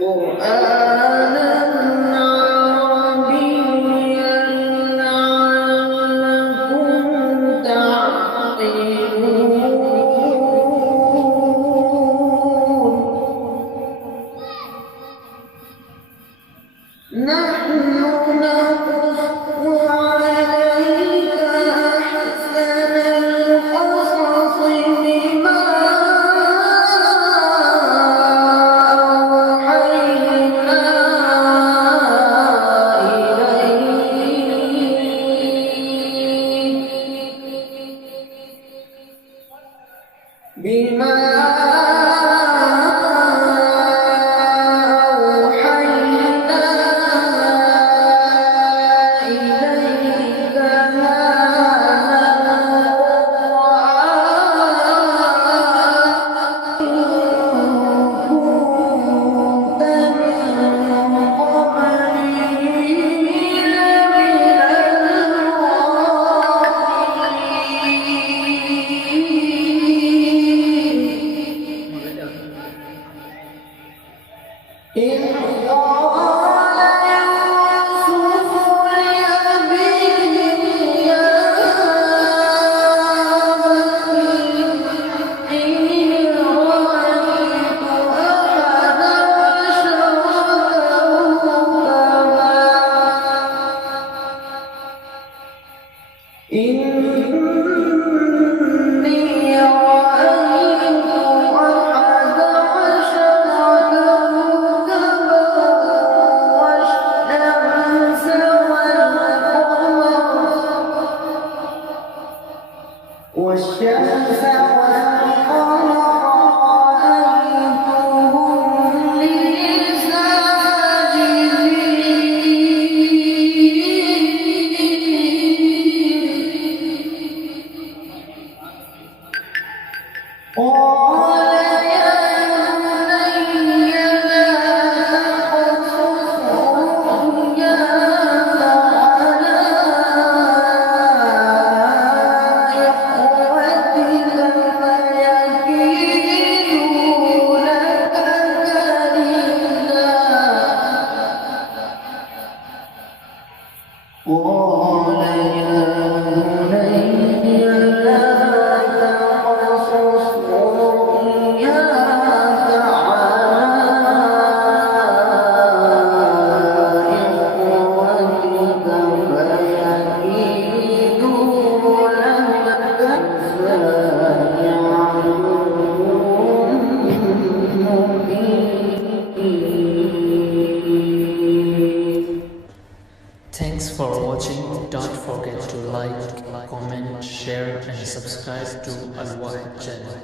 قرآنا عربيا لعلكم تعقلون. نحن نقص عليك أحسن القصص بما أوحينا إليك إذ قال يوسف لأبيه يا أبت إني رأيت أحد عشر كوكبا إني رأيت أحد عشر كوكبا والشمس والقمر رأيتهم لي ساجدين. قال يا بني لا تقصص رؤياك على إخوتك فيكيدوا لك كيدا. قال يا بني لا تقصص رؤياك على إخوتك فيكيدوا لك كيدا. Thanks for watching. Don't forget to like, comment, share and subscribe to Al Wahid channel.